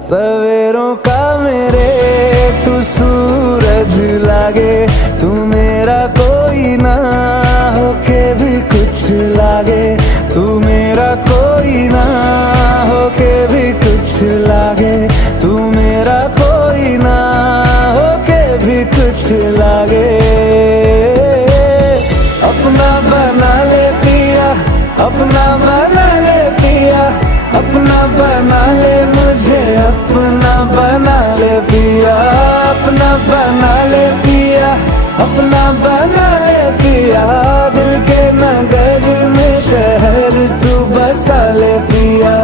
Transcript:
सवेरों का मेरे तू सूरज लागे, तू मेरा कोई ना होके भी कुछ लागे, तू मेरा कोई ना होके भी कुछ लागे, तू मेरा कोई ना होके भी कुछ लागे। अपना बना ले पिया, अपना बना ले पिया, अपना बना ले मुझे, अपना बना ले पिया, अपना बना ले पिया, अपना बना ले पिया। दिल के नगर में शहर तू बसा ले पिया।